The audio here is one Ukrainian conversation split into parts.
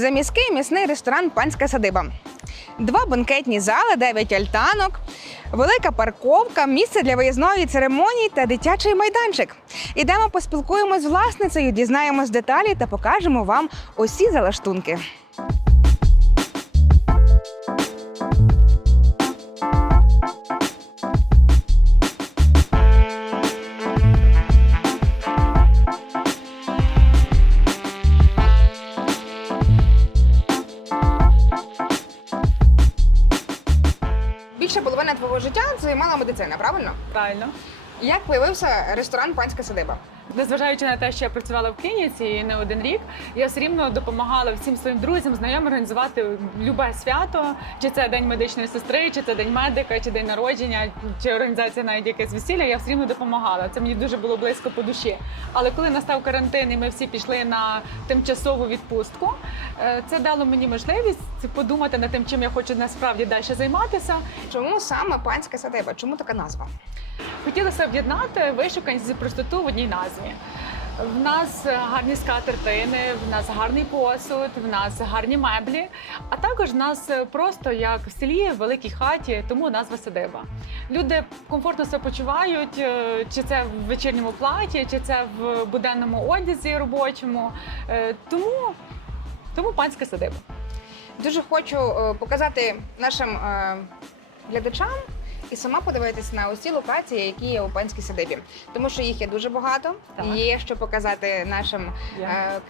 Заміський м'ясний ресторан Панська садиба. Два банкетні зали, дев'ять альтанок, велика парковка, місце для виїзної церемонії та дитячий майданчик. Ідемо поспілкуємось з власницею, дізнаємось деталі та покажемо вам усі залаштунки. Твого життя займала медицина, правильно? Правильно. Як появився ресторан Панська садиба? Незважаючи на те, що я працювала в клініці і не один рік, я все рівно допомагала всім своїм друзям, знайомим організувати любе свято, чи це день медичної сестри, чи це день медика, чи день народження, чи організація навіть якесь весілля. Я все рівно допомагала. Це мені дуже було близько по душі. Але коли настав карантин і ми всі пішли на тимчасову відпустку, е, це дало мені можливість подумати над тим, чим я хочу насправді далі займатися. Чому саме панська садиба? Чому така назва? Хотілося об'єднати вишуканість і простоту в одній назві. В нас гарні скатертини, в нас гарний посуд, в нас гарні меблі, а також в нас просто як в селі, в великій хаті, тому назва садиба. Люди комфортно себе почувають, е, чи це в вечірньому платі, чи це в буденному одязі робочому. Е, Тому, тому панська садиба. Дуже хочу е, показати нашим е, глядачам і сама подивитися на усі локації, які є у панській садибі, тому що їх є дуже багато. Так. Є що показати нашим Є. е,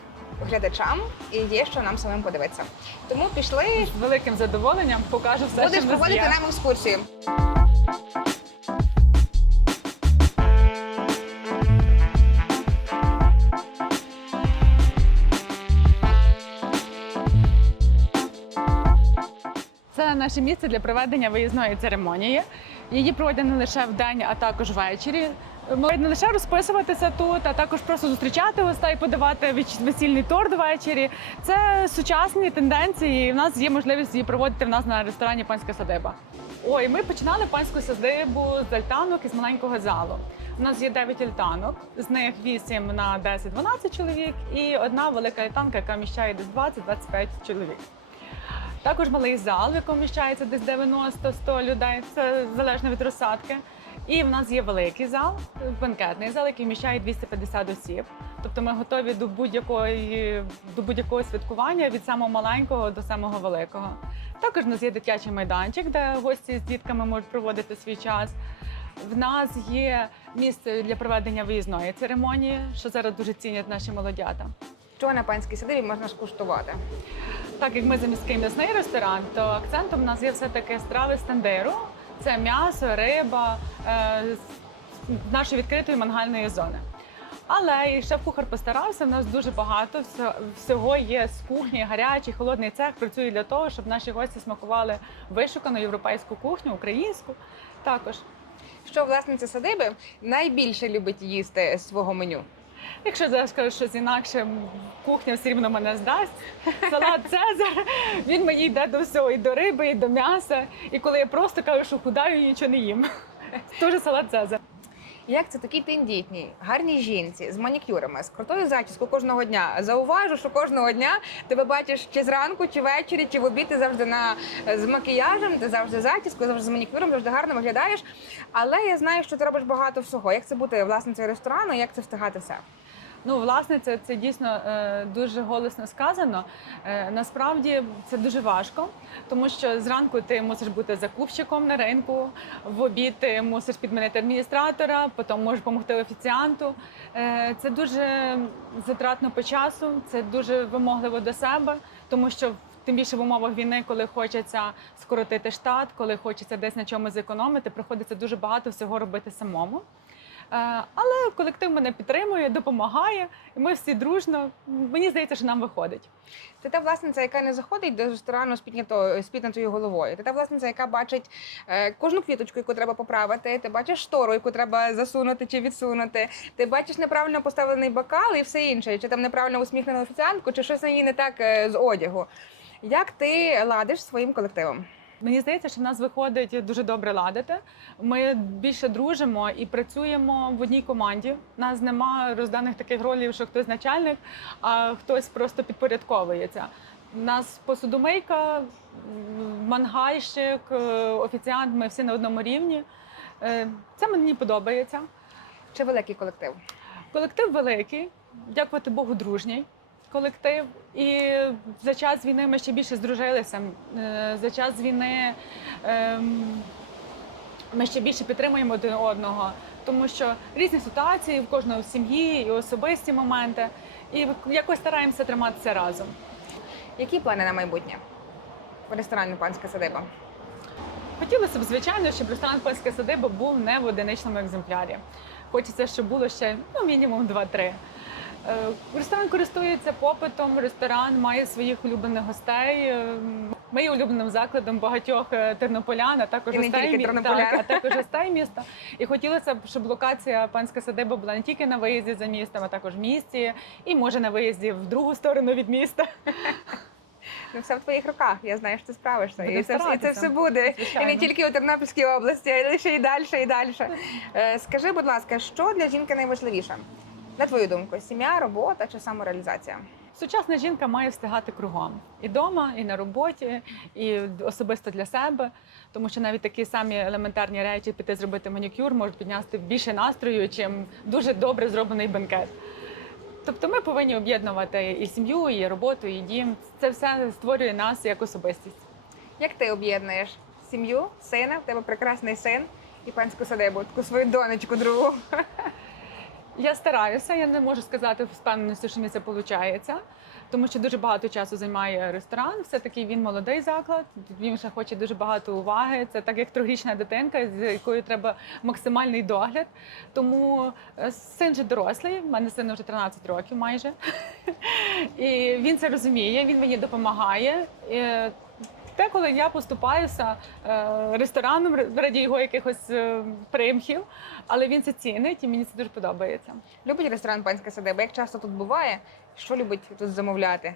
глядачам, і є що нам самим подивитися. Тому пішли. З великим задоволенням покажу все, Будеш проводити нам екскурсію. Наше місце для проведення виїзної церемонії. Її проводять не лише в день, а також ввечері. Ми не лише розписуватися тут, а також просто зустрічати гостей, подавати весільний торт ввечері. Це сучасні тенденції. і в нас є можливість її проводити в нас на ресторані Панська садиба. Ой, ми починали панську садибу з альтанок із маленького залу. У нас є 9 альтанок, з них 8 на 10-12 чоловік, і одна велика альтанка, яка вміщає десь 20-25 чоловік. Також малий зал, в якому вміщається десь 90-100 людей, це залежно від розсадки. І в нас є великий зал, бенкетний зал, який вміщає 250 осіб. Тобто ми готові до будь-якої до будь-якого святкування від самого маленького до самого великого. Також в нас є дитячий майданчик, де гості з дітками можуть проводити свій час. В нас є місце для проведення виїзної церемонії, що зараз дуже цінять наші молодята. Що на панській садибі можна скуштувати? Так як ми заміський м'ясний ресторан, то акцентом у нас є все-таки страви з тендеру. Це м'ясо, риба е, з нашої відкритої мангальної зони. Але і шеф-кухар постарався. В нас дуже багато всього є з кухні, гарячий, холодний цех працює для того, щоб наші гості смакували вишукану європейську кухню, українську. Також, Що власниця садиби найбільше любить їсти з свого меню? Якщо зараз скажу щось інакше, кухня все рівно мене здасть. Салат Цезар, він мені йде до всього, і до риби, і до м'яса. І коли я просто кажу, що худаю, нічого не їм. Теж салат Цезар. Як це такій тендітній, гарній жінці з манікюрами, з крутою зачіскою кожного дня? Зауважу, що кожного дня тебе бачиш чи зранку, чи ввечері, чи в обід ти завжди на з макіяжем, ти завжди зачіскою, завжди з манікюром, завжди гарно виглядаєш. Але я знаю, що ти робиш багато всього. Як це бути власницею ресторану? Як це встигати все? Ну, власне, це, це дійсно е, дуже голосно сказано. Е, насправді це дуже важко, тому що зранку ти мусиш бути закупщиком на ринку, в обід ти мусиш підмінити адміністратора, потім можеш допомогти офіціанту. Е, це дуже затратно по часу, це дуже вимогливо до себе, тому що. Тим більше в умовах війни, коли хочеться скоротити штат, коли хочеться десь на чомусь зекономити, приходиться дуже багато всього робити самому. Е, Але колектив мене підтримує, допомагає, і ми всі дружно. Мені здається, що нам виходить. Ти та власниця, яка не заходить до ресторану з піднятою з головою. Ти та власниця, яка бачить е, кожну квіточку, яку треба поправити. Ти бачиш штору, яку треба засунути чи відсунути. Ти бачиш неправильно поставлений бокал і все інше, чи там неправильно усміхнену офіціантку, чи щось на їй не так е, з одягу. Як ти ладиш своїм колективом? Мені здається, що в нас виходить дуже добре ладити. Ми більше дружимо і працюємо в одній команді. У нас нема розданих таких ролів, що хтось начальник, а хтось просто підпорядковується. У нас посудомийка, мангальщик, е, офіціант, ми всі на одному рівні. Е, Це мені подобається. Чи великий колектив? Колектив великий, дякувати Богу, дружній колектив. І за час війни ми ще більше здружилися. Е, За час війни ем, ми ще більше підтримуємо один одного, тому що різні ситуації в кожного в сім'ї і особисті моменти. І якось стараємося триматися разом. Які плани на майбутнє? В ресторані панська садиба. Хотілося б, звичайно, щоб ресторан Польська садиба був не в одиничному екземплярі. Хочеться, щоб було ще ну, мінімум 2-3. Е, Ресторан користується попитом, ресторан має своїх улюблених гостей. Е, Ми є улюбленим закладом багатьох е, тернополян, а також І не гостей, тільки тернополян. а також гостей міста. І хотілося б, щоб локація панська садиба була не тільки на виїзді за містом, а також в місті, і може на виїзді в другу сторону від міста. Ну, все в твоїх руках. Я знаю, що ти справишся. І це, і це все буде. І не тільки у Тернопільській області, а й лише і далі, і далі. Скажи, будь ласка, що для жінки найважливіше? На твою думку, сім'я, робота чи самореалізація? Сучасна жінка має встигати кругом і вдома, і на роботі, і особисто для себе, тому що навіть такі самі елементарні речі піти зробити манікюр можуть підняти більше настрою, чим дуже добре зроблений бенкет. Тобто ми повинні об'єднувати і сім'ю, і роботу, і дім. Це все створює нас як особистість. Як ти об'єднуєш сім'ю, сина, в тебе прекрасний син і панську садибу, таку свою донечку другу. Я стараюся, я не можу сказати з впевненістю, що мені це виходить, тому що дуже багато часу займає ресторан. Все-таки він молодий заклад, він ще хоче дуже багато уваги. Це так як трьохрічна дитинка, з якою треба максимальний догляд. Тому е, син же дорослий, в мене сину вже 13 років майже. І він це розуміє, він мені допомагає. Деколи я поступаюся е, рестораном раді його якихось е, примхів, але він це цінить і мені це дуже подобається. Любить ресторан панська садиба. Як часто тут буває? Що любить тут замовляти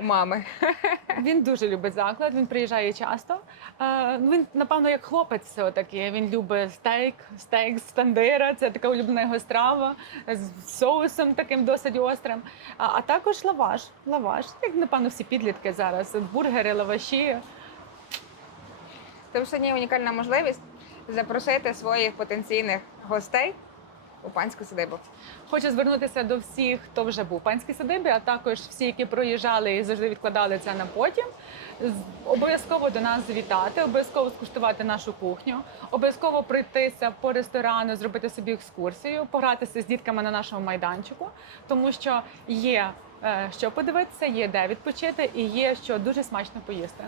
у мами? Він дуже любить заклад, він приїжджає часто. Е, ну, він, напевно, як хлопець все-таки. Він любить стейк, стейк з тандира, це така улюблена його страва з соусом таким досить острим. А, а також лаваш. Лаваш, як напевно всі підлітки зараз. Бургери, лаваші. Це сьогодні унікальна можливість запросити своїх потенційних гостей у панську садибу. Хочу звернутися до всіх, хто вже був в панській садибі, а також всі, які проїжджали і завжди відкладали це на потім. Обов'язково до нас завітати, обов'язково скуштувати нашу кухню, обов'язково пройтися по ресторану, зробити собі екскурсію, погратися з дітками на нашому майданчику, тому що є е, що подивитися, є де відпочити і є що дуже смачно поїсти.